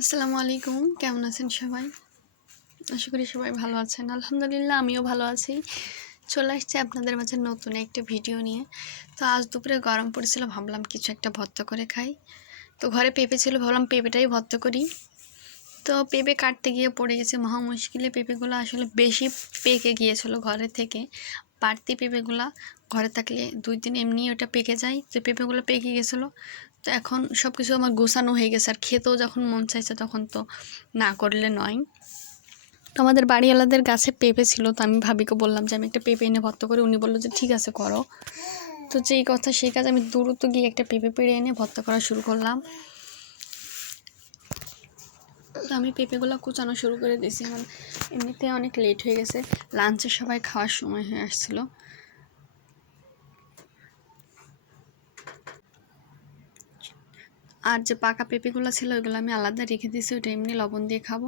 আসসালামু আলাইকুম। কেমন আছেন সবাই? আশা করি সবাই ভালো আছেন। আলহামদুলিল্লাহ, আমিও ভালো আছি। চলে আসছি আপনাদের মাঝে নতুন একটা ভিডিও নিয়ে। তো আজ দুপুরে গরম পড়েছিল, ভাবলাম কিছু একটা ভর্তা করে খাই। তো ঘরে পেঁপে ছিল, ভাবলাম পেঁপেটাই ভর্তা করি। তো পেঁপে কাটতে গিয়ে পড়ে গেছে। মহা মুশকিলে পেঁপেগুলো আসলে বেশি পেকে গিয়েছিল ঘরে থেকে। বাড়তি পেঁপেগুলো ঘরে থাকলে দুই দিন এমনি ওটা পেকে যায়। তো পেঁপেগুলো পেকে গেছিল। তো এখন সব কিছু আমার গোছানো হয়ে গেছে। আর খেতেও যখন মন চাইছে তখন তো না করলে নয়। তো আমাদের বাড়িওয়ালাদের গাছে পেঁপে ছিল তো আমি ভাবিকে বললাম যে আমি একটা পেঁপে এনে ভর্তা করি উনি বলল যে ঠিক আছে করো। তো যেই কথা সেই কাজ আমি দ্রুত গিয়ে একটা পেঁপে পেড়ে এনে ভর্তা করা শুরু করলাম। তো আমি পেঁপেগুলো কুচানো শুরু করে দিয়েছি। আমার এমনিতে অনেক লেট হয়ে গেছে। লাঞ্চে সবাই খাওয়ার সময় হয়ে আসছিল। আর যে পাকা পেঁপেগুলো ছিল, ওইগুলো আমি আলাদা রেখে দিয়েছি ওটা এমনি লবণ দিয়ে খাব।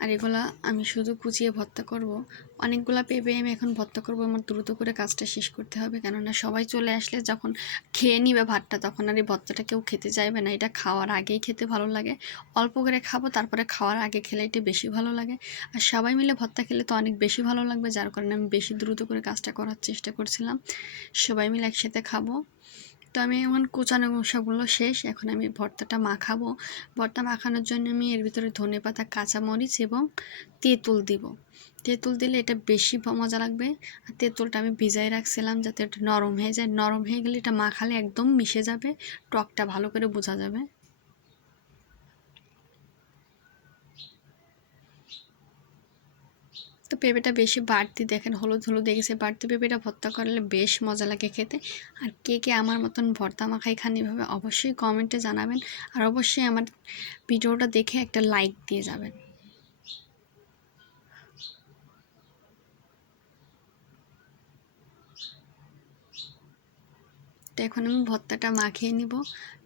আর এগুলো আমি শুধু কুচিয়ে ভর্তা করব। অনেকগুলো পেঁপে আমি এখন ভর্তা করব, আমার দ্রুত করে কাজটা শেষ করতে হবে। কেননা সবাই চলে আসলে যখন খেয়ে নিবে ভাতটা, তখন আর এই ভর্তাটা কেউ খেতে চাইবে না। এটা খাওয়ার আগেই খেতে ভালো লাগে। অল্প করে খাব, তারপরে খাওয়ার আগে খেলে এটা বেশি ভালো লাগে। আর সবাই মিলে ভর্তা খেলে তো অনেক বেশি ভালো লাগবে, যার কারণে আমি বেশি দ্রুত করে কাজটা করার চেষ্টা করছিলাম। সবাই মিলে একসাথে খাব। তো আমি এমন কুচানো সবগুলো শেষ। এখন আমি ভর্তাটা মাখাবো। ভর্তা মাখানোর জন্য আমি এর ভিতরে ধনে পাতা, কাঁচামরিচ এবং তেঁতুল দিব। তেঁতুল দিলে এটা বেশি মজা লাগবে। আর তেঁতুলটা আমি ভিজাই রাখছিলাম যাতে এটা নরম হয়ে যায়। নরম হয়ে গেলে এটা মাখালে একদম মিশে যাবে। টকটা ভালো করে বোঝা যাবে। তো পেঁপেটা বেশি বাড়তি দেখেন, হলুদ হলুদ দেখেছে বাড়তি পেঁপেটা ভর্তা করলে বেশ মজা লাগে খেতে। আর কে কে আমার মতন ভর্তা মাখাই খান এভাবে অবশ্যই কমেন্টে জানাবেন। আর অবশ্যই আমার ভিডিওটা দেখে একটা লাইক দিয়ে যাবেন। তো এখন আমি ভর্তাটা মাখিয়ে নিব,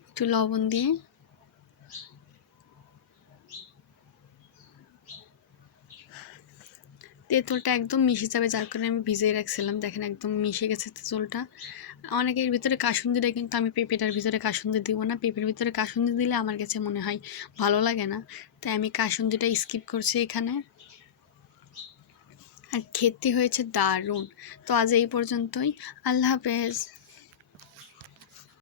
একটু লবণ দিয়ে। তেঁতুলটা একদম মিশে যাবে, যার কারণে আমি ভিজিয়ে রাখছিলাম। দেখেন একদম মিশে গেছে তেঁতুলটা। অনেকের ভিতরে কাসুন্দি দেয়, কিন্তু আমি পেঁপেটার ভিতরে কাসুন্দি দিব না। পেঁপের ভিতরে কাসুন্দি দিলে আমার কাছে মনে হয় ভালো লাগে না। তাই আমি কাসুন্দিটা স্কিপ করছি এখানে। আর খেতে হয়েছে দারুণ। তো আজ এই পর্যন্তই। আল্লাহ হাফেজ।